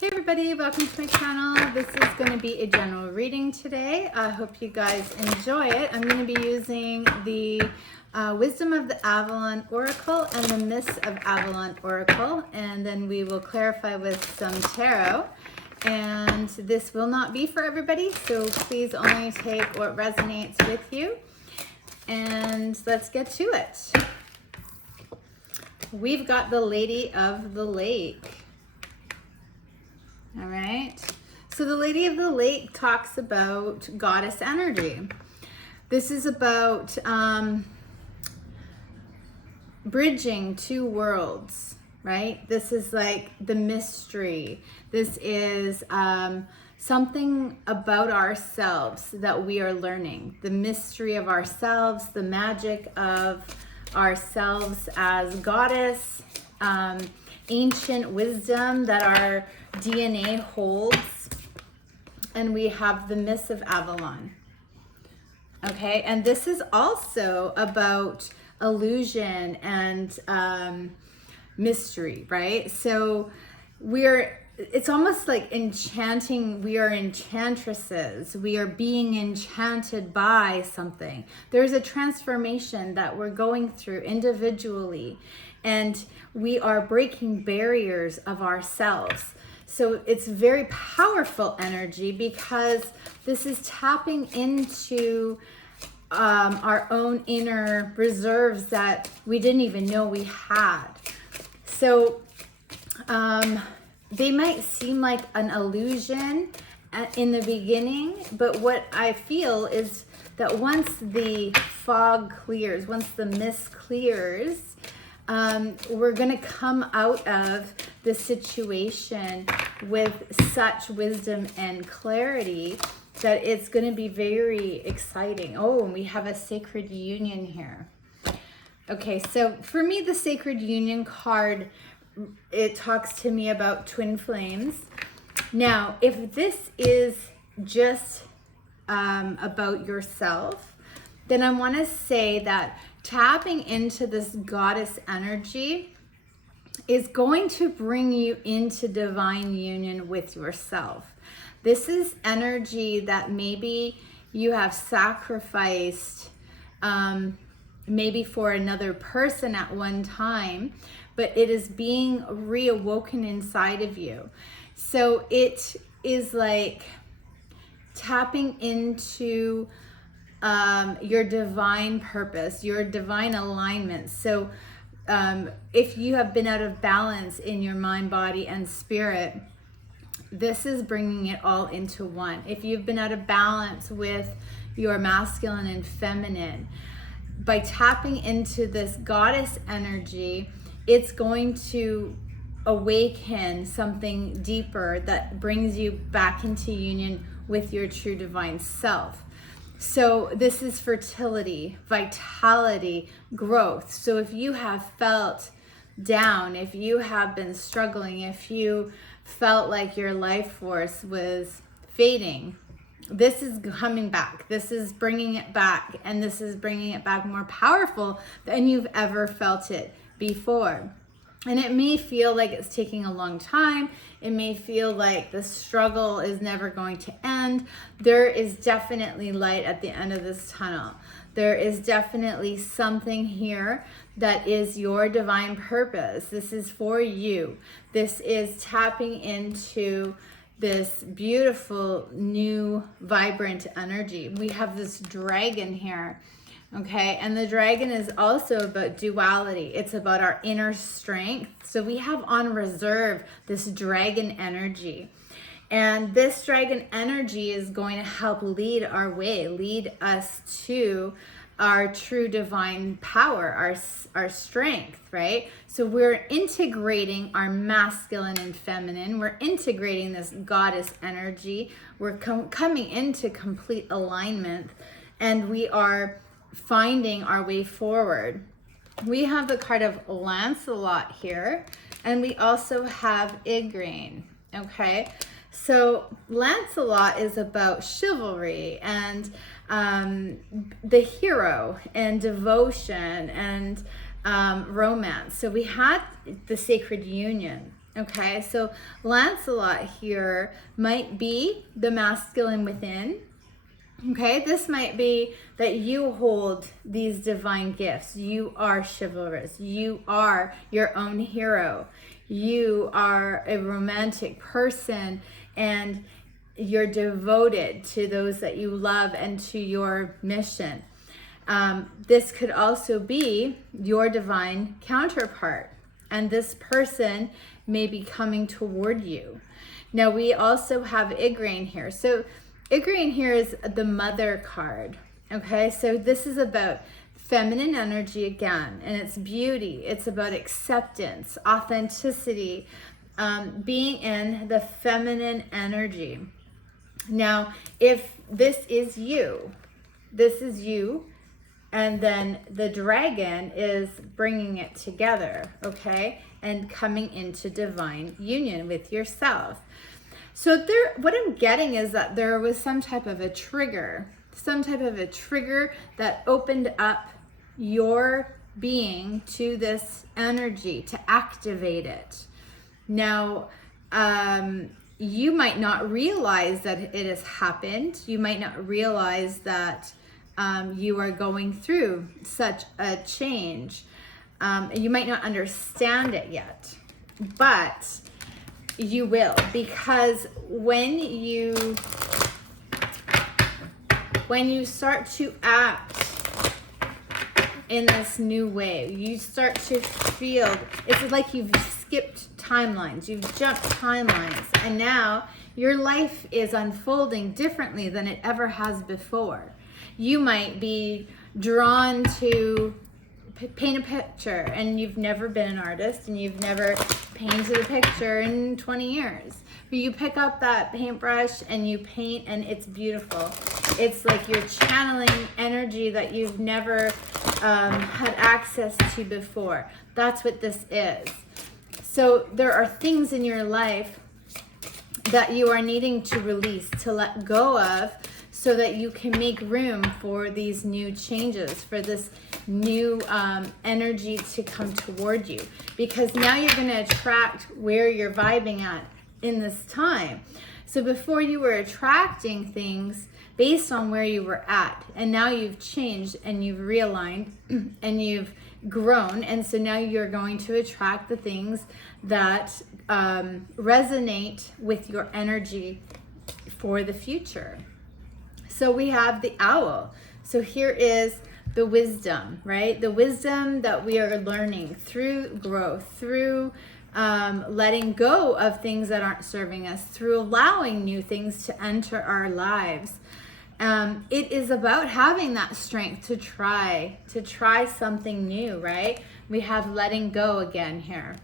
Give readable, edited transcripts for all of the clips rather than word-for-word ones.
Hey everybody, welcome to my channel. This is going to be a general reading today. I hope you guys enjoy it. I'm going to be using the Wisdom of the Avalon Oracle and the Mists of Avalon Oracle, and then we will clarify with some tarot. And this will not be for everybody, so please only take what resonates with you. And let's get to it. We've got the Lady of the Lake. All right, so the Lady of the Lake talks about goddess energy. This is about bridging two worlds, right? This is like the mystery. This is something about ourselves that we are learning. The mystery of ourselves, the magic of ourselves as goddess, ancient wisdom that our DNA holds, and we have the Mists of Avalon. Okay, and this is also about illusion and mystery, right? So it's almost like enchanting. We are enchantresses. We are being enchanted by something. There's a transformation that we're going through individually, and we are breaking barriers of ourselves. So it's very powerful energy because this is tapping into our own inner reserves that we didn't even know we had. So they might seem like an illusion in the beginning, but what I feel is that once the fog clears, once the mist clears, we're going to come out of the situation with such wisdom and clarity that it's going to be very exciting. Oh, and we have a sacred union here. Okay, so for me, the sacred union card, it talks to me about twin flames. Now, if this is just about yourself, then I want to say that tapping into this goddess energy is going to bring you into divine union with yourself. This is energy that maybe you have sacrificed maybe for another person at one time, but it is being reawoken inside of you. So it is like tapping into your divine purpose, your divine alignment. So if you have been out of balance in your mind, body, and spirit, this is bringing it all into one. If you've been out of balance with your masculine and feminine, by tapping into this goddess energy, it's going to awaken something deeper that brings you back into union with your true divine self. So this is fertility, vitality, growth. So if you have felt down, if you have been struggling, if you felt like your life force was fading, this is coming back. This is bringing it back, and this is bringing it back more powerful than you've ever felt it before. And it may feel like it's taking a long time. It may feel like the struggle is never going to end. There is definitely light at the end of this tunnel. There is definitely something here that is your divine purpose. This is for you. This is tapping into this beautiful, new, vibrant energy. We have this dragon here. Okay, and the dragon is also about duality. It's about our inner strength. So we have on reserve this dragon energy. And this dragon energy is going to help lead our way, lead us to our true divine power, our strength, right? So we're integrating our masculine and feminine. We're integrating this goddess energy. We're coming into complete alignment, and we are finding our way forward. We have the card of Lancelot here, and we also have Igraine. Okay, so Lancelot is about chivalry and the hero and devotion and romance. So we had the sacred union. Okay, so Lancelot here might be the masculine within. Okay, this might be that you hold these divine gifts. You are chivalrous. You are your own hero. You are a romantic person, and you're devoted to those that you love and to your mission. This could also be your divine counterpart, and this person may be coming toward you. Now, we also have Igraine here. So Igraine here is the mother card. Okay, so this is about feminine energy again, and it's beauty. It's about acceptance, authenticity, being in the feminine energy. Now, if this is you, and then the dragon is bringing it together, okay, and coming into divine union with yourself. So there, what I'm getting is that there was some type of a trigger that opened up your being to this energy, to activate it. Now, you might not realize that it has happened. You might not realize that you are going through such a change. You might not understand it yet, but you will, because when you start to act in this new way, you start to feel, it's like you've skipped timelines, you've jumped timelines, and now your life is unfolding differently than it ever has before. You might be drawn to paint a picture, and you've never been an artist, and you've never painted a picture in 20 years. But you pick up that paintbrush and you paint, and it's beautiful. It's like you're channeling energy that you've never had access to before. That's what this is. So there are things in your life that you are needing to release, to let go of, so that you can make room for these new changes, for this new energy to come toward you. Because now you're going to attract where you're vibing at in this time. So before you were attracting things based on where you were at, and now you've changed and you've realigned and you've grown, and so now you're going to attract the things that resonate with your energy for the future. So we have the owl. So here is the wisdom, right? The wisdom that we are learning through growth, through letting go of things that aren't serving us, through allowing new things to enter our lives. It is about having that strength to try something new, right? We have letting go again here.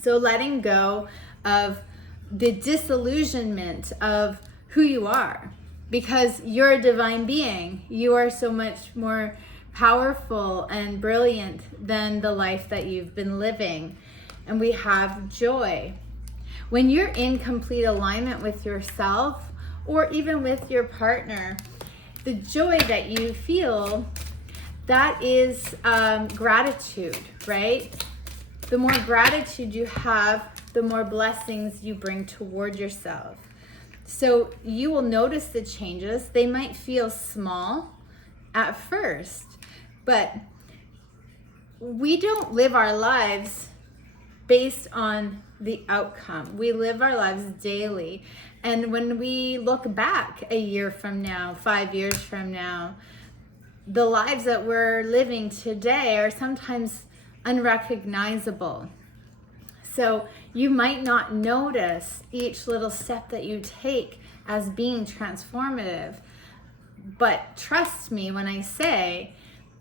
So letting go of the disillusionment of who you are. Because you're a divine being. You are so much more powerful and brilliant than the life that you've been living. And we have joy. When you're in complete alignment with yourself, or even with your partner, the joy that you feel, that is gratitude, right? The more gratitude you have, the more blessings you bring toward yourself. So you will notice the changes. They might feel small at first, but we don't live our lives based on the outcome. We live our lives daily. And when we look back a year from now, 5 years from now, the lives that we're living today are sometimes unrecognizable. So you might not notice each little step that you take as being transformative. But trust me when I say,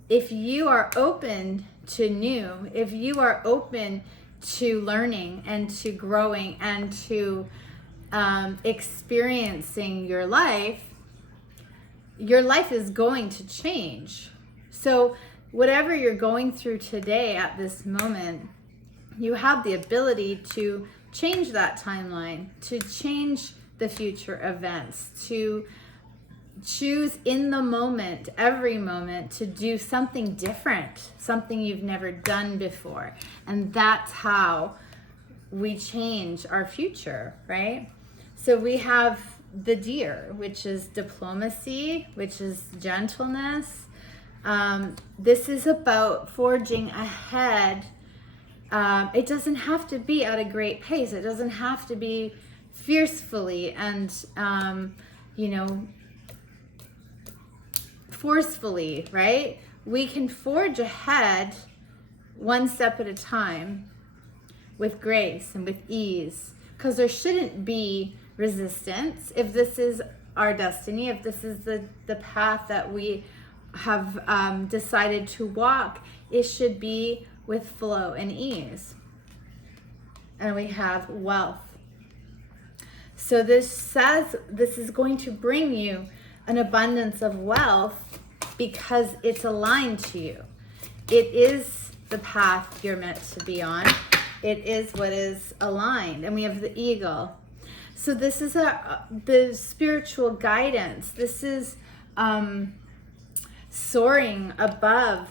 if you are open to new, if you are open to learning and to growing and to experiencing your life is going to change. So whatever you're going through today at this moment, you have the ability to change that timeline, to change the future events, to choose in the moment, every moment, to do something different, something you've never done before. And that's how we change our future, right? So we have the deer, which is diplomacy, which is gentleness. This is about forging ahead. It doesn't have to be at a great pace. It doesn't have to be fiercely and, forcefully, right? We can forge ahead one step at a time with grace and with ease, because there shouldn't be resistance. If this is our destiny, if this is the path that we have decided to walk, it should be with flow and ease. And we have wealth. So this says this is going to bring you an abundance of wealth because it's aligned to you. It is the path you're meant to be on. It is what is aligned. And we have the eagle. So this is the spiritual guidance. This is soaring above,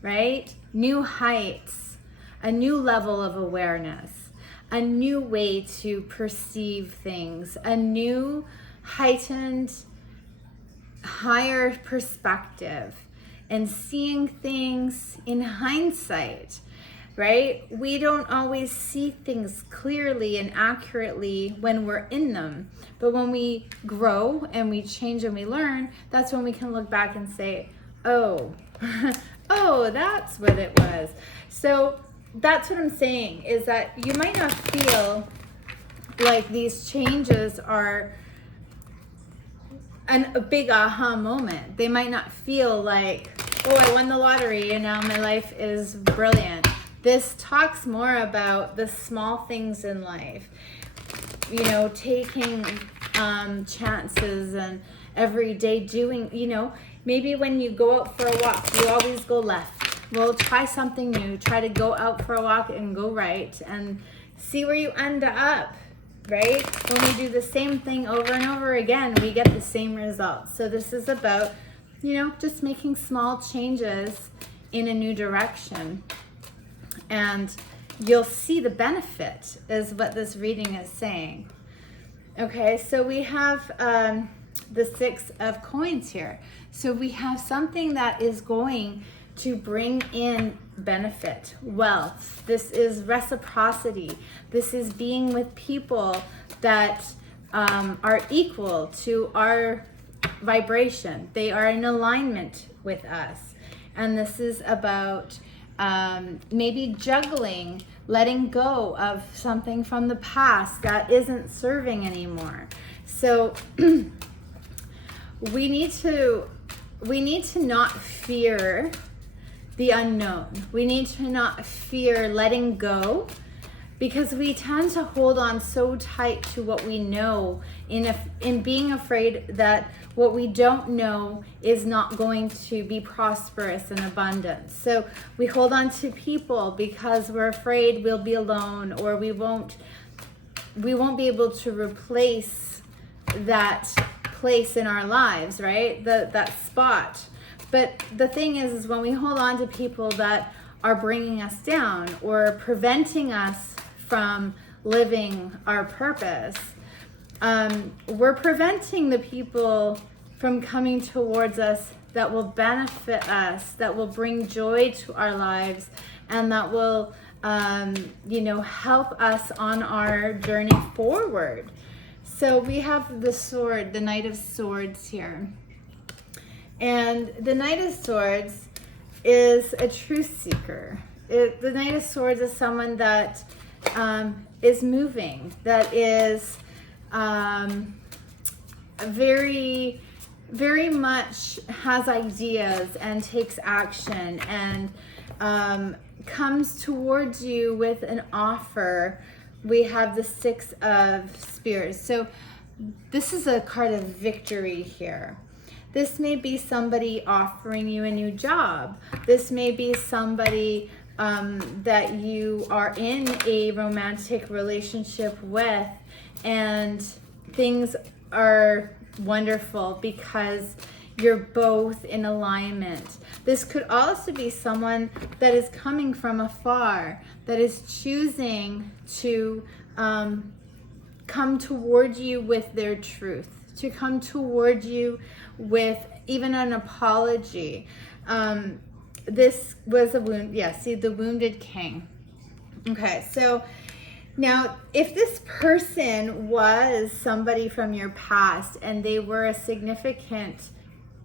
right? New heights, a new level of awareness, a new way to perceive things, a new heightened, higher perspective, and seeing things in hindsight, right? We don't always see things clearly and accurately when we're in them. But when we grow and we change and we learn, that's when we can look back and say, oh, oh, that's what it was. So that's what I'm saying, is that you might not feel like these changes are a big aha moment. They might not feel like, oh, I won the lottery and now my life is brilliant. This talks more about the small things in life, taking chances and every day doing, maybe when you go out for a walk, you always go left. Well, try something new. Try to go out for a walk and go right and see where you end up, right? When we do the same thing over and over again, we get the same results. So this is about, just making small changes in a new direction. And you'll see the benefit is what this reading is saying. Okay, so we have the 6 of coins here. So we have something that is going to bring in benefit, wealth. This is reciprocity. This is being with people that are equal to our vibration. They are in alignment with us. And this is about maybe juggling, letting go of something from the past that isn't serving anymore. So we need to not fear the unknown. We need to not fear letting go, because we tend to hold on so tight to what we know in being afraid that what we don't know is not going to be prosperous and abundant. So we hold on to people because we're afraid we'll be alone, or we won't be able to replace that place in our lives, right? That spot. But the thing is when we hold on to people that are bringing us down or preventing us from living our purpose, we're preventing the people from coming towards us that will benefit us, that will bring joy to our lives, and that will, help us on our journey forward. So we have the sword, the Knight of Swords here. And the Knight of Swords is a truth seeker. The Knight of Swords is someone that is moving, that is very, very much has ideas and takes action and comes towards you with an offer. We have the 6 of Spears. So this is a card of victory here. This may be somebody offering you a new job. This may be somebody that you are in a romantic relationship with, and things are wonderful because you're both in alignment. This could also be someone that is coming from afar, that is choosing to come toward you with their truth, to come toward you with even an apology. This was a wound. Yeah, see, the wounded king. Okay, so now if this person was somebody from your past and they were a significant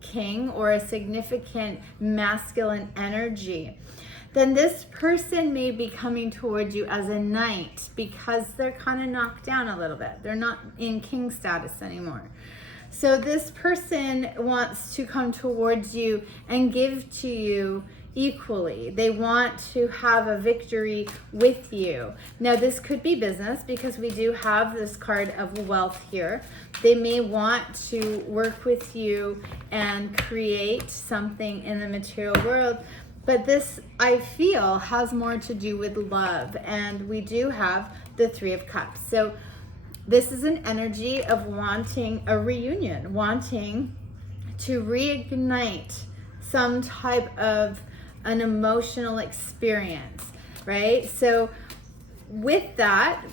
king or a significant masculine energy, then this person may be coming towards you as a knight because they're kind of knocked down a little bit. They're not in king status anymore. So this person wants to come towards you and give to you equally. They want to have a victory with you. Now this could be business because we do have this card of wealth here. They may want to work with you and create something in the material world, but this, I feel, has more to do with love, and we do have the Three of Cups. So this is an energy of wanting a reunion, wanting to reignite some type of an emotional experience, right? So with that,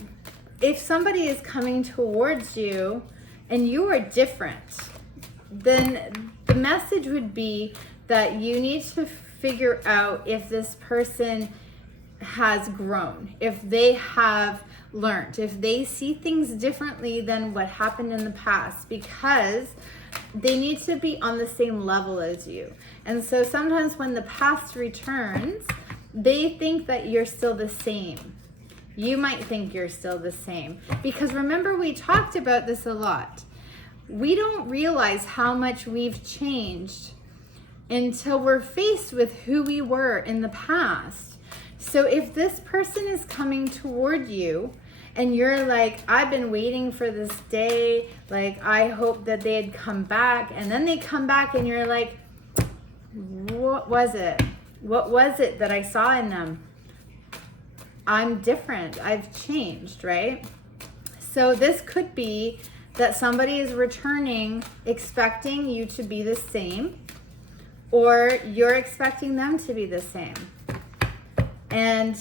if somebody is coming towards you and you are different, then the message would be that you need to figure out if this person has grown, if they have learned, if they see things differently than what happened in the past, because they need to be on the same level as you. And so sometimes when the past returns, they think that you're still the same. You might think you're still the same. Because remember, we talked about this a lot. We don't realize how much we've changed until we're faced with who we were in the past. So if this person is coming toward you and you're like, I've been waiting for this day, like I hope that they'd come back, and then they come back and you're like, what was it? What was it that I saw in them? I'm different. I've changed, right? So this could be that somebody is returning expecting you to be the same, or you're expecting them to be the same. And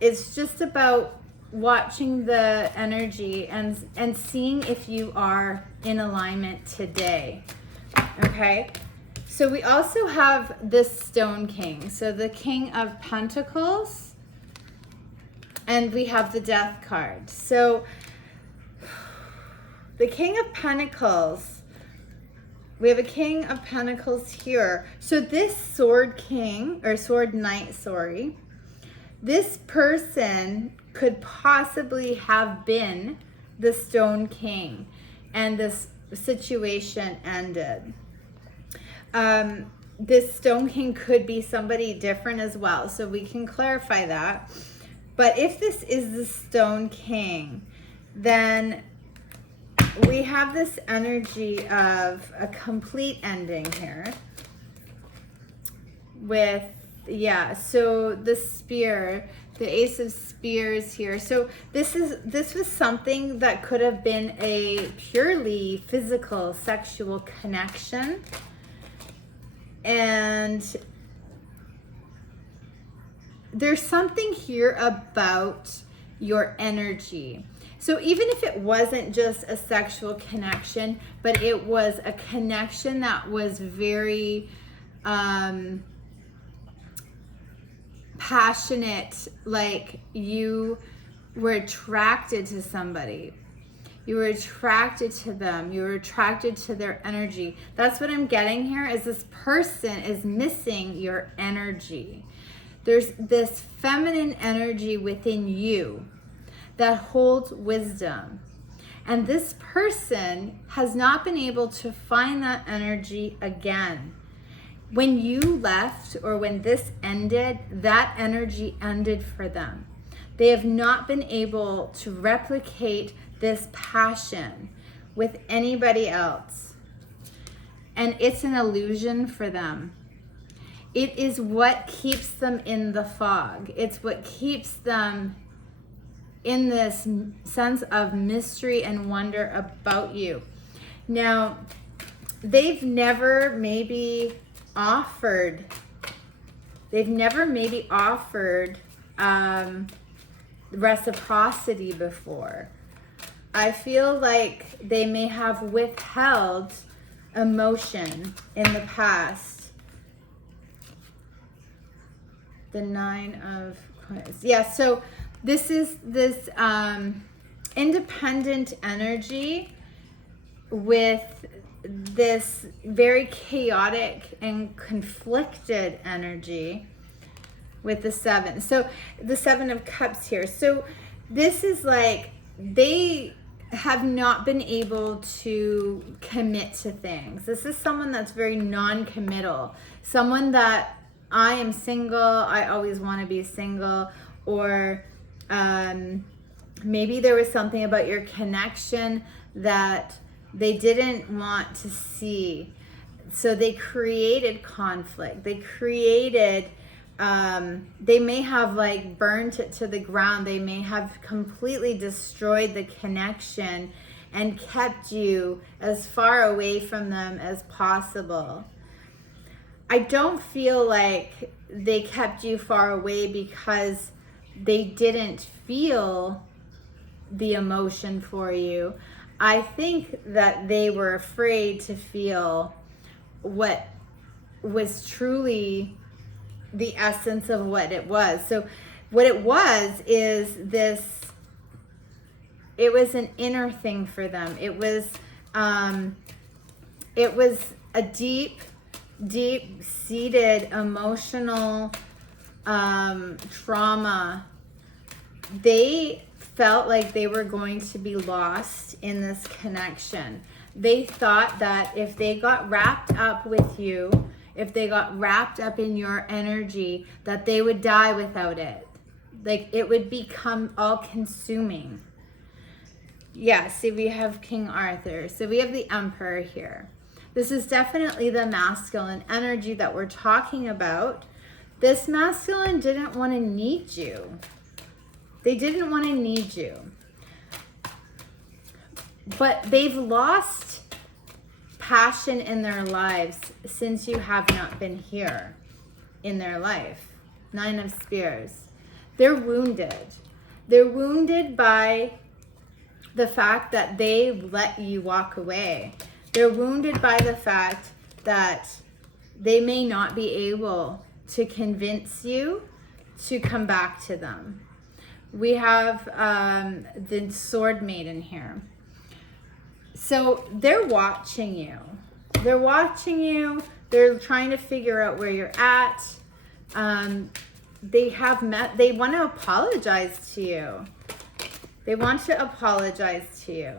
it's just about watching the energy and seeing if you are in alignment today. Okay? So we also have this Stone King. So the King of Pentacles, and we have the Death card. So the King of Pentacles, we have a King of Pentacles here. So this Sword King, or Sword Knight, sorry, this person could possibly have been the Stone King, and this situation ended. This Stone King could be somebody different as well, so we can clarify that. But if this is the Stone King, then we have this energy of a complete ending here with, yeah, so the spear, the Ace of Spears here. So this was something that could have been a purely physical, sexual connection. And there's something here about your energy. So even if it wasn't just a sexual connection, but it was a connection that was very passionate, like you were attracted to somebody. You were attracted to them. You were attracted to their energy. That's what I'm getting here, is this person is missing your energy. There's this feminine energy within you that holds wisdom. And this person has not been able to find that energy again. When you left, or when this ended, that energy ended for them. They have not been able to replicate this passion with anybody else. And it's an illusion for them. It is what keeps them in the fog. It's what keeps them in this sense of mystery and wonder about you. Now, they've never maybe offered reciprocity before. I feel like they may have withheld emotion in the past. The 9 of Coins. Yeah, so this is this independent energy with this very chaotic and conflicted energy with the 7. So the 7 of Cups here. So this is like they have not been able to commit to things. This is someone that's very non-committal. Someone that I am single, I always want to be single, or maybe there was something about your connection that they didn't want to see. So they created conflict. They created, they may have like burnt it to the ground. They may have completely destroyed the connection and kept you as far away from them as possible. I don't feel like they kept you far away because they didn't feel the emotion for you. I think that they were afraid to feel what was truly the essence of what it was. So what it was is this, it was an inner thing for them. It was a deep-seated emotional trauma. They felt like they were going to be lost in this connection. They thought that if they got wrapped up with you, if they got wrapped up in your energy, that they would die without it. Like it would become all consuming. Yeah, see, we have King Arthur. So we have the Emperor here. This is definitely the masculine energy that we're talking about. This masculine didn't want to need you. They didn't want to need you. But they've lost passion in their lives since you have not been here in their life. 9 of Spears. They're wounded. They're wounded by the fact that they let you walk away. They're wounded by the fact that they may not be able to convince you to come back to them. We have the Sword Maiden here. So they're watching you. They're watching you. They're trying to figure out where you're at. They want to apologize to you. They want to apologize to you.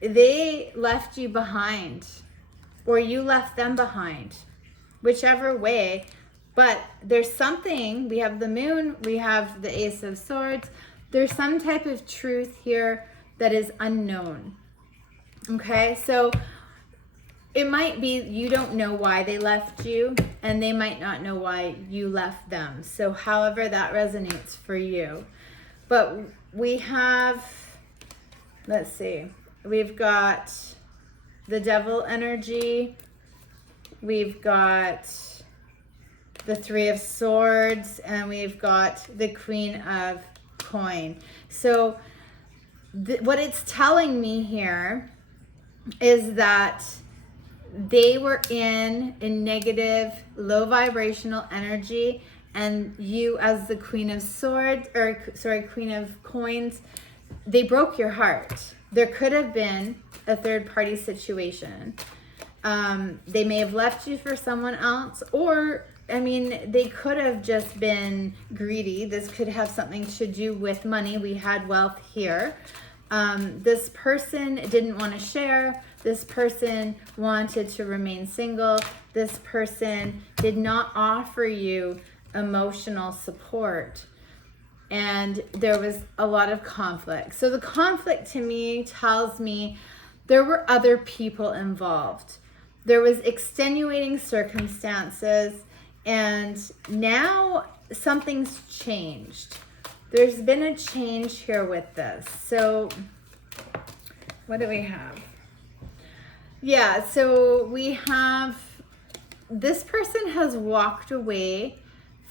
They left you behind, or you left them behind, whichever way. But there's something, we have the Moon, we have the Ace of Swords. There's some type of truth here that is unknown. Okay, so it might be you don't know why they left you, and they might not know why you left them. So however that resonates for you. But we have, let's see, we've got the Devil energy. We've got the 3 of Swords, and we've got the Queen of Coin. So what it's telling me here is that they were in a negative, low vibrational energy, and you as the Queen of Swords, or sorry, Queen of Coins, they broke your heart. There could have been a third party situation. They may have left you for someone else, or I mean, they could have just been greedy. This could have something to do with money. We had wealth here. This person didn't want to share. This person wanted to remain single. This person did not offer you emotional support. And there was a lot of conflict. So the conflict to me tells me there were other people involved. There was extenuating circumstances, and now something's changed. There's been a change here with this. So what do we have? Yeah, so we have, this person has walked away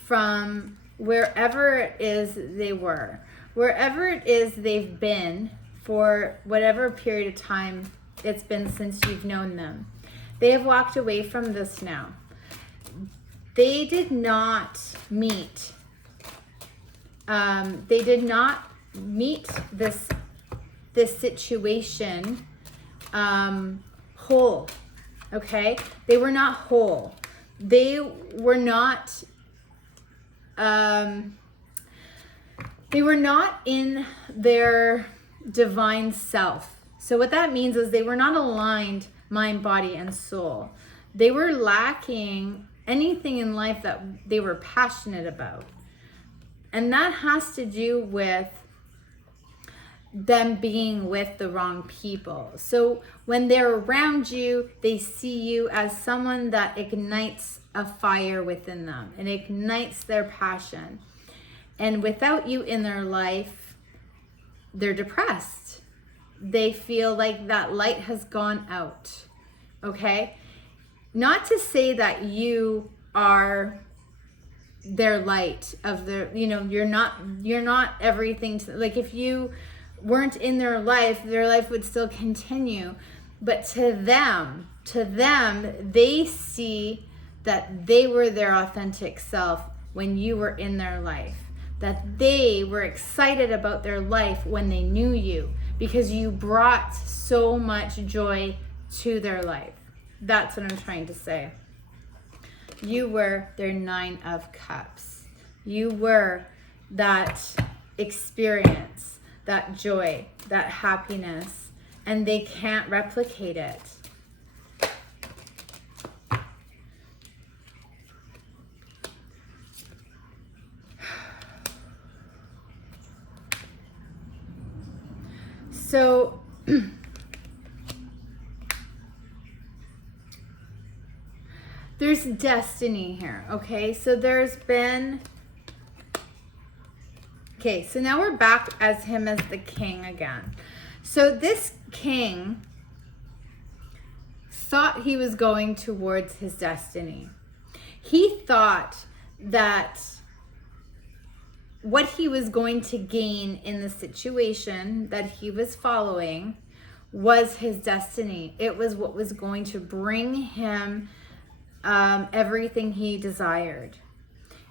from wherever it is they were, wherever it is they've been for whatever period of time it's been since you've known them. They have walked away from this now. They did not meet. This situation whole. Okay, they were not whole. They were not. They were not in their divine self. So what that means is they were not aligned mind, body, and soul. They were lacking anything in life that they were passionate about. And that has to do with them being with the wrong people. So when they're around you, they see you as someone that ignites a fire within them and ignites their passion. And without you in their life, they're depressed. They feel like that light has gone out. Okay? Not to say that you are their light of their, you're not everything to, like, if you weren't in their life would still continue. But to them, they see that they were their authentic self when you were in their life. That they were excited about their life when they knew you, because you brought so much joy to their life. That's what I'm trying to say. You were their 9 of Cups. You were that experience, that joy, that happiness, and they can't replicate it. So there's destiny here, okay? So there's been, okay, so now we're back as him as the king again. So this king thought he was going towards his destiny. He thought that what he was going to gain in the situation that he was following was his destiny. It was what was going to bring him everything he desired.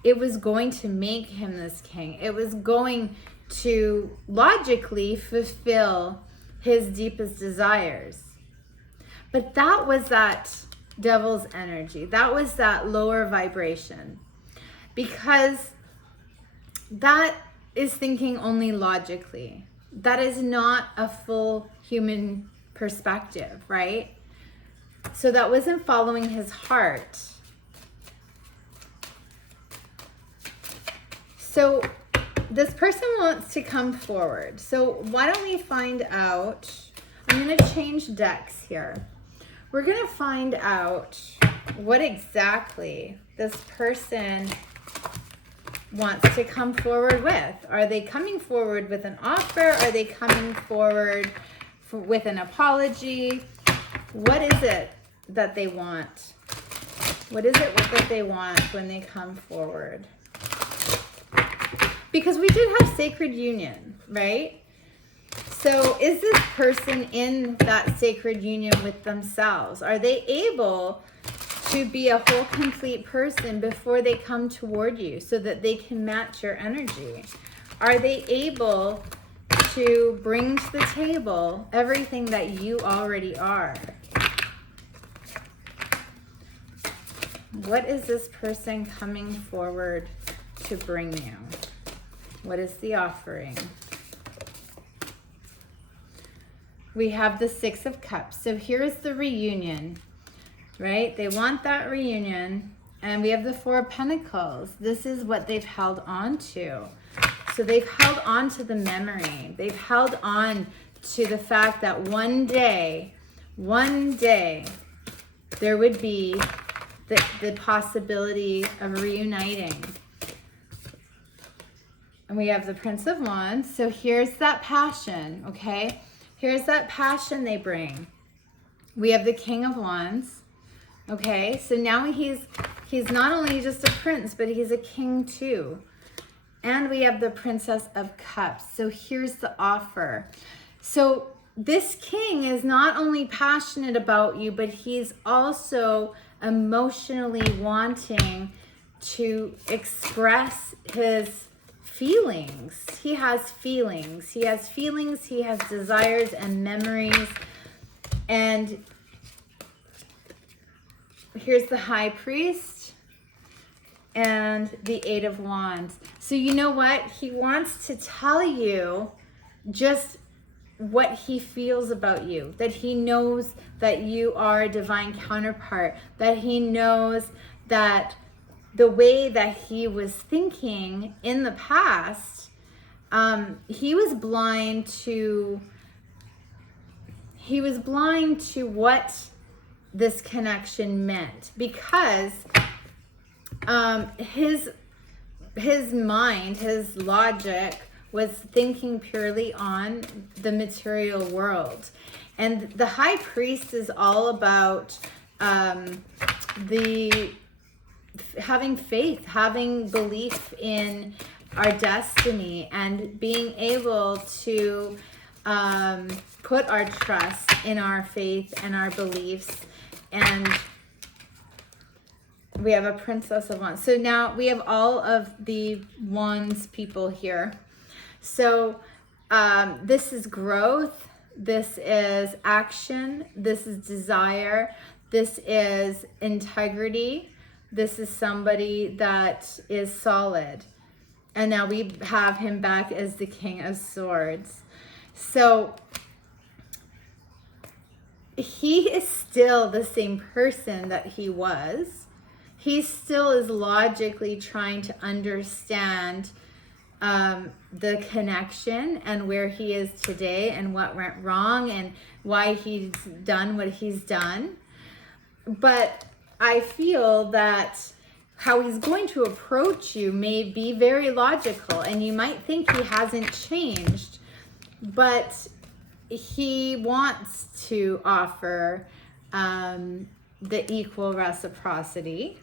It was going to make him this king. It was going to logically fulfill his deepest desires. But that was that devil's energy. That was that lower vibration. Because that is thinking only logically. That is not a full human perspective, right? So that wasn't following his heart. So this person wants to come forward. So why don't we find out? I'm going to change decks here. We're going to find out what exactly this person wants to come forward with. Are they coming forward with an offer? Are they coming forward with an apology? What is it that they want? What is it that they want when they come forward? Because we did have sacred union, right? So is this person in that sacred union with themselves? Are they able to be a whole, complete person before they come toward you so that they can match your energy? Are they able to bring to the table everything that you already are? What is this person coming forward to bring you? What is the offering? We have the 6 of Cups. So here's the reunion, right? They want that reunion. And we have the 4 of Pentacles. This is what they've held on to. So they've held on to the memory. They've held on to the fact that one day, there would be the possibility of reuniting. And we have the Prince of Wands. So here's that passion, okay? Here's that passion they bring. We have the King of Wands. Okay, so now he's not only just a prince, but he's a king too. And we have the Princess of Cups. So here's the offer. So this king is not only passionate about you, but he's also emotionally wanting to express his feelings. He has feelings. He has feelings, he has desires and memories. And here's the High Priest and the Eight of Wands. So you know what? He wants to tell you just what he feels about you, that he knows that you are a divine counterpart, that he knows that the way that he was thinking in the past, he was blind to what this connection meant, because his mind, his logic was thinking purely on the material world. And the High Priest is all about having faith, having belief in our destiny, and being able to put our trust in our faith and our beliefs. And we have a Princess of Wands. So now we have all of the Wands people here. So this is growth, this is action, this is desire, this is integrity, this is somebody that is solid. And now we have him back as the King of Swords. So he is still the same person that he was. He still is logically trying to understand the connection and where he is today and what went wrong and why he's done what he's done. But I feel that how he's going to approach you may be very logical, and you might think he hasn't changed, but he wants to offer the equal reciprocity,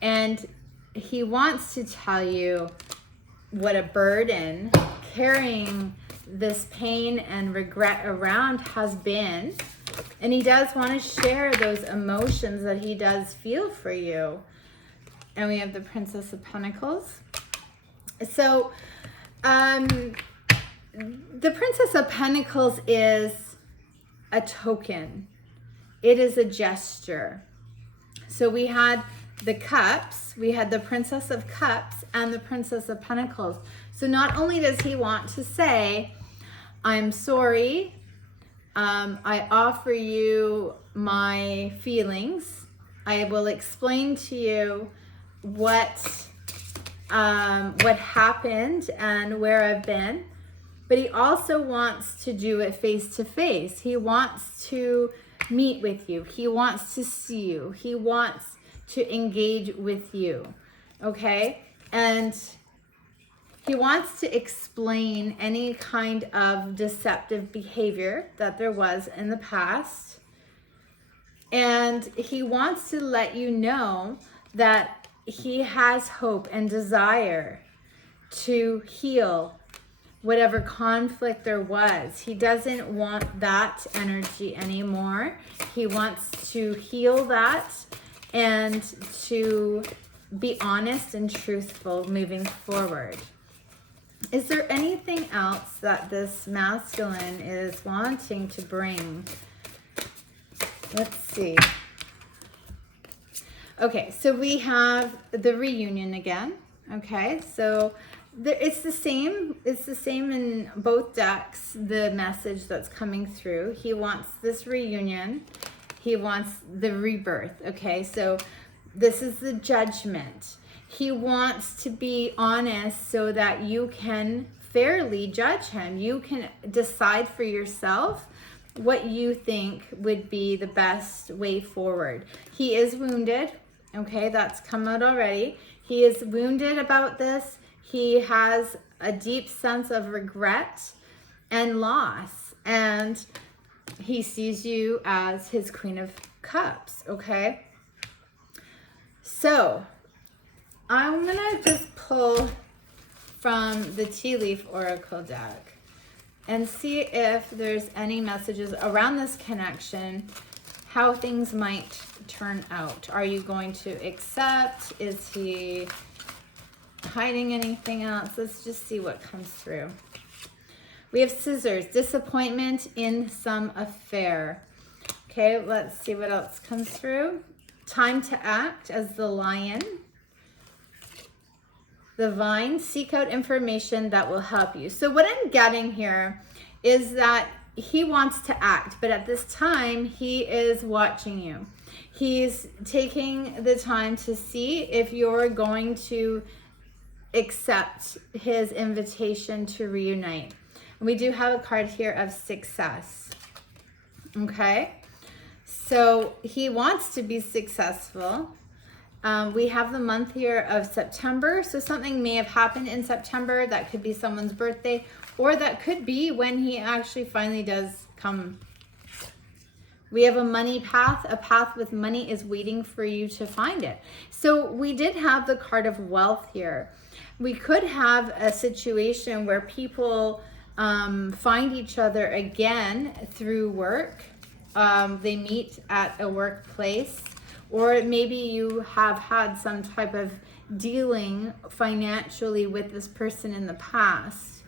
and he wants to tell you what a burden carrying this pain and regret around has been. And he does want to share those emotions that he does feel for you. And we have the Princess of Pentacles. So the Princess of Pentacles is a token. It is a gesture. So we had the cups, we had the Princess of Cups and the Princess of Pentacles. So not only does he want to say, I'm sorry, I offer you my feelings, I will explain to you what happened and where I've been, but he also wants to do it face to face. He wants to meet with you. He wants to see you. He wants to engage with you, okay? And he wants to explain any kind of deceptive behavior that there was in the past. And he wants to let you know that he has hope and desire to heal whatever conflict there was. He doesn't want that energy anymore. He wants to heal that and to be honest and truthful moving forward. Is there anything else that this masculine is wanting to bring? Let's see. Okay, so we have the reunion again. Okay, so it's the same. It's the same in both decks, the message that's coming through. He wants this reunion. He wants the rebirth. Okay, so this is the judgment. He wants to be honest so that you can fairly judge him. You can decide for yourself what you think would be the best way forward. He is wounded. Okay, that's come out already. He is wounded about this. He has a deep sense of regret and loss. And he sees you as his Queen of Cups, okay? So I'm gonna just pull from the Tea Leaf Oracle deck and see if there's any messages around this connection, how things might turn out. Are you going to accept? Is he hiding anything else? Let's just see what comes through. We have Scissors, disappointment in some affair. Okay, let's see what else comes through. Time to act as the Lion. The Vine, seek out information that will help you. So what I'm getting here is that he wants to act, but at this time, he is watching you. He's taking the time to see if you're going to accept his invitation to reunite. And we do have a card here of success. Okay, so he wants to be successful. We have the month here of September, so something may have happened in September. That could be someone's birthday, or that could be when he actually finally does come. We have a money path. A path with money is waiting for you to find it. So we did have the card of wealth here. We could have a situation where people find each other again through work. They meet at a workplace. Or maybe you have had some type of dealing financially with this person in the past.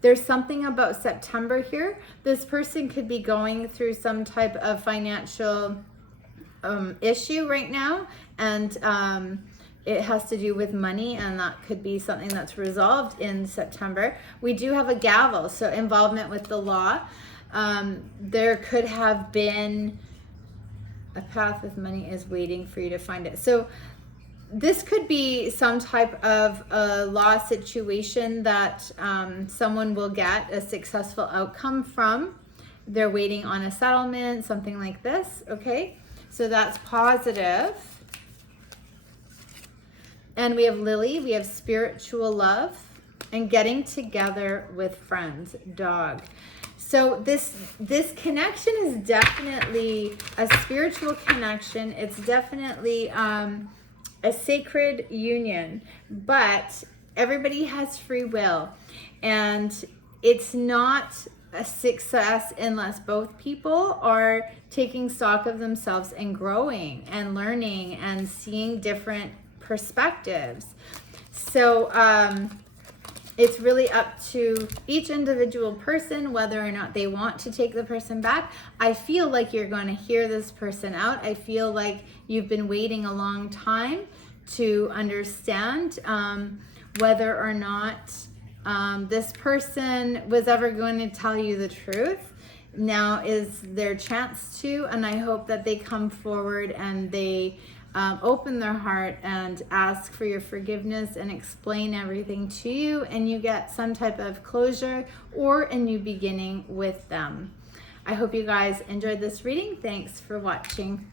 There's something about September here. This person could be going through some type of financial issue right now, and it has to do with money, and that could be something that's resolved in September. We do have a gavel, so involvement with the law. There could have been a path with money is waiting for you to find it. So this could be some type of a law situation that someone will get a successful outcome from. They're waiting on a settlement, something like this, okay? So that's positive. And we have Lily, we have spiritual love, and getting together with friends, dog. So this connection is definitely a spiritual connection. It's definitely a sacred union, but everybody has free will, and it's not a success unless both people are taking stock of themselves and growing and learning and seeing different perspectives. So it's really up to each individual person whether or not they want to take the person back. I feel like you're going to hear this person out. I feel like you've been waiting a long time to understand whether or not this person was ever going to tell you the truth. Now is their chance to, and I hope that they come forward and they open their heart and ask for your forgiveness and explain everything to you, and you get some type of closure or a new beginning with them. I hope you guys enjoyed this reading. Thanks for watching.